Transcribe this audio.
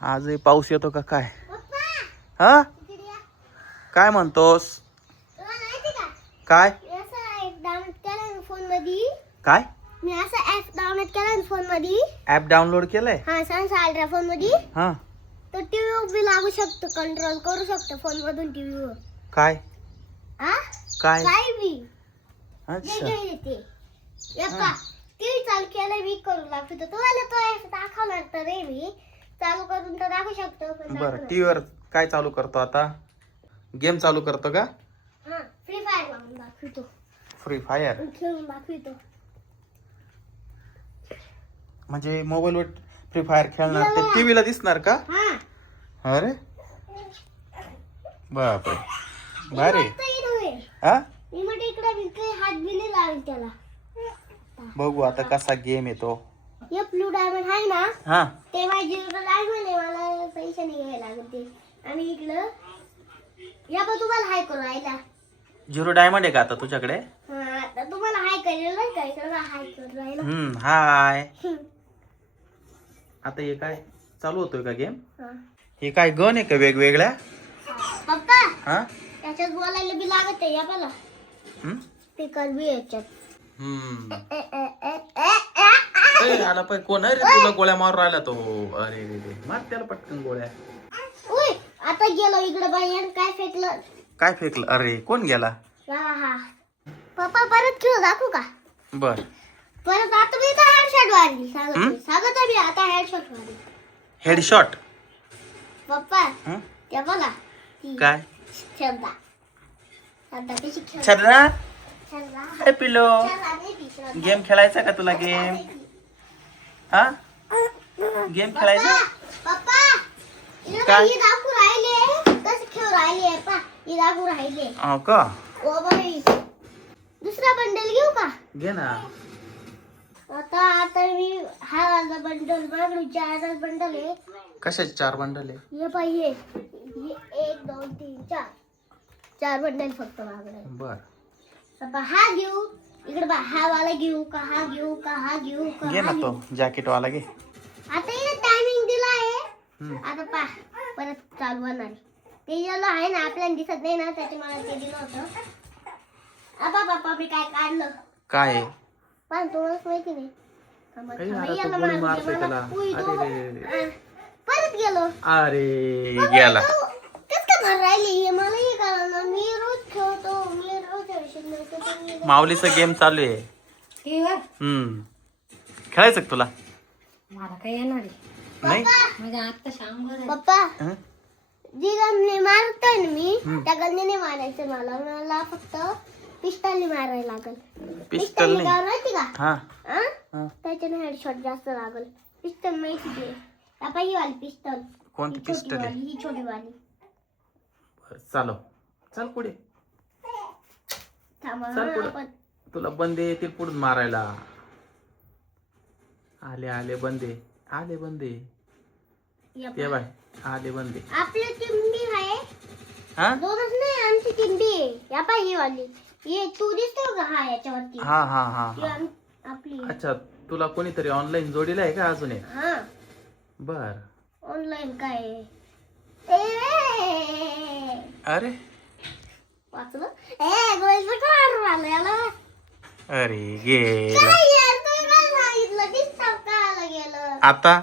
आजही पाऊस येतो का काय? हा काय म्हणतोस? काय काय मी असा ऍप डाउनलोड केला फोन मध्ये. ऍप डाउनलोड केलंय? हा सांग फोन मध्ये. हा तो टीव्ही बी लागू शकतो, कंट्रोल करू शकतो फोन मधून टीव्ही वर. काय हा काय काय बी अच्छा ते एका टीव्ही चालू केलं मी करू लागतो. तुम्हाला तो ऍप दाखवणार तर रे मी चालू करून तर दाखवू शकतो. पण बरं टीव्ही वर काय चालू करतो आता? गेम चालू करतो का? हा फ्री फायर लावून दाखवतो. फ्री फायर खेळून दाखवतो. म्हणजे मोबाईल वर फ्री फायर खेळणार ते टीव्ही ला दिसणार का? हा अरे बापरे भारी. हा रिमोट इकडे हात बी नाही लावेल त्याला. बघू आता कसा गेम येतो. हे ब्लू डायमंड आहे ना, हा ते माझी डायमंड आहे. मला पैसे नाही घ्यायला लागत ते. आणि इकडं या बघ तुम्हाला हाय करू राहिला. 0 डायमंड आहे का आता तुझ्याकडे? हा आता तुम्हाला हाय करेल का? इकडे हाय करू राहिला. हाय. आता हे काय चालू होतोय का गेम? हे काय गन आहे का वेगवेगळ्या? पप्पा हा त्याच्यात बोलायला बी लागत आहे. या बघा स्पीकर बी याच्यात. आला पाय कोण आहे रे तुला गोळ्या मारून राहिला तो? अरे रे मार त्याला पटकन गोळ्या. उय आता गेलो इकडे बाई. काय फेकलं? काय फेकलं? अरे कोण गेला? हा पप्पा परत खेळ दाखवू का? बर परत आता मी तर हेडशॉट मारली. सांगत मी आता हेडशॉट मारली. हेडशॉट? पप्पा त्या बघा काय छंदा कशी खेळ. छद्रा छंदा हाय पिलो. छंदा नाही ती. गेम खेळायचा का तुला? गेम हा गेम खेळायचा? पप्पा काय? ही दाखवू राहिले कसे खेळ राहिले. पा ही दाखवू राहिले. हो का? ओ बाई दुसरा बंडल घेऊ का? घे ना. आता मी हा वाला बंडल मागणी 4 बंडल आहे. कशाचे 4 बंडल आहे? हे पाहिजे 1 2 3 4 बंडल फक्त मागणे. बर पप्पा हा घेऊ इकडे बा. हा वाला घेऊ का? हा घेऊ का? हा घेऊ का? घे ना तो जॅकेट वाला घे. आता इथे टायमिंग दिला आहे. आता पा परत चालू होणार. ते येलो आहे ना आपल्याला दिसत नाही ना, त्याच्यामुळे ते दिलं होतं. पप्पा मी काय काढलं? काय पण तुम्हालाच माहिती नाही. परत गेलो. अरे गेला. कस का मार राहिली हे मला हे कळलं. मी रोज खेळतो. मी रोज माऊलीचा गेम चालू आहे. खेळायचं का तुला? मला काय येणार नाही म्हणजे आता सांग. पप्पा जी गन्ने मारतोय ना मी त्या गन्नेने मारायचं. मला फक्त पिस्टलने मारायला लागल. पिस्टल नाही माहिती का? हा त्याच्याने हेडशॉट जास्त लागल. पिस्टल माहिती आहे. आता ही वाली पिस्टल. कोणती पिस्टल आहे? ही छोटी वाली. चालो चल पुढे. थांबा चल पुढे. तुला बंदे येतील पुढून मारायला. आले बंदे. आले बंदे. ये बाय आले बंदे. आपली टीम बी आहे. हा दोनच नाही आमची टीम बी आहे. या पाय ही वाली. ये तू दिसतो का? हा याच्यावरती हा आपली. अच्छा तुला कोणीतरी ऑनलाईन जोडीला आहे का अजून एक? हा बर ऑनलाईन काय अरे वाचलं. गोळीचं काय आलं याला? अरे गेला काय यार तुम्ही काय सांगितलं? डिस्टर्ब करायला गेलं. आता